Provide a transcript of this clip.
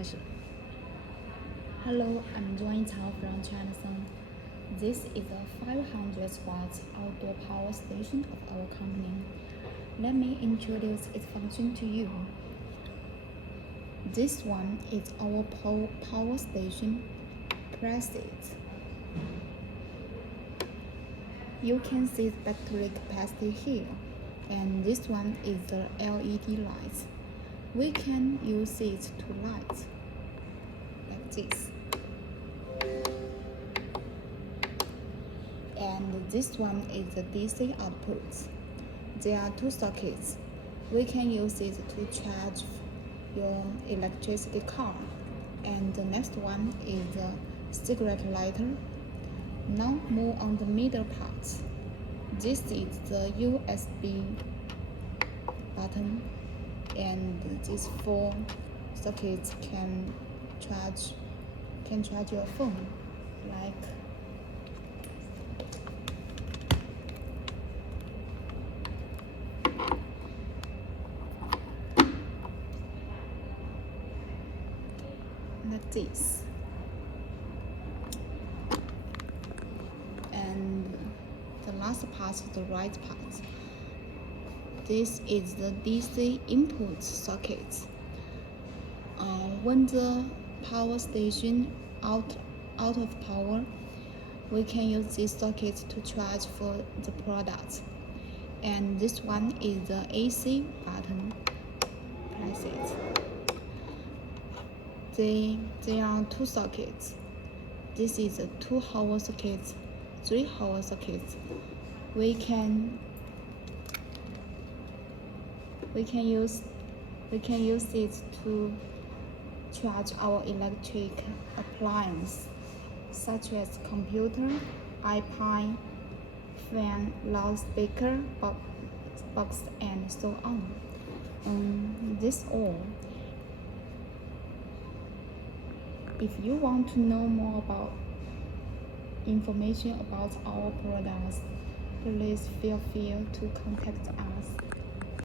开始。 Hello, I'm Joy Cao from tranosun. This is a 500 watt outdoor power station of our company. Let me introduce its function to you. This one is our power station. Press it. You can see the battery capacity here. And this one is the LED light. We can use it to light like this. And this one is the DC output. There are two sockets. We can use it to charge your electricity car. And the next one is the cigarette lighter. Now move on the middle part. This is the USB button, and these four sockets can charge your phone like this. And the last part is the right part. This is the DC input socket. When the power station out of power, we can use this socket to charge for the product. And this one is the AC button. Press it. There are two sockets. This is a 2-hour socket, 3-hour socket. We can use it to charge our electric appliance such as computer, iPad, fan, loudspeaker, box, and so on. This all. If you want to know more about information about our products, please feel free to contact us.